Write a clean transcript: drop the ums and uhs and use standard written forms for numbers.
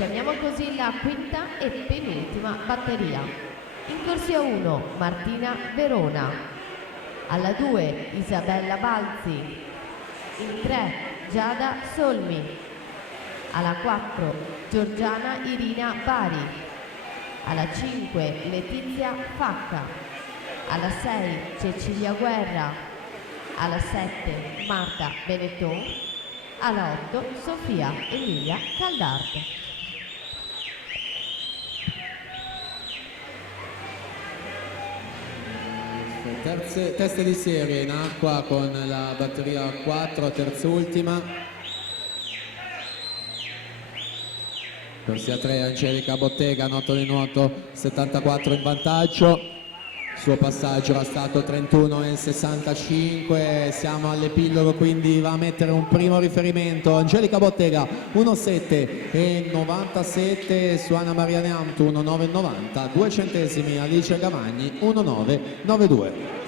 Torniamo così la quinta e penultima batteria. In corsia 1 Martina Verona, alla 2 Isabella Balzi, in 3 Giada Solmi, alla 4 Giorgiana Irina Bari, alla 5 Letizia Facca, alla 6 Cecilia Guerra, alla 7 Marta Benetton, alla 8 Sofia Emilia Caldarte. Teste di serie in acqua con la batteria 4, terzultima. Corsia 3 Angelica Bottega, noto di nuoto 74 in vantaggio. Il suo passaggio era stato 31,65. Siamo all'epilogo, quindi va a mettere un primo riferimento. Angelica Bottega 1,7,97 su Anna Maria Neamtu 1,9,90. 2 centesimi Alice Gavagni 1,9,92.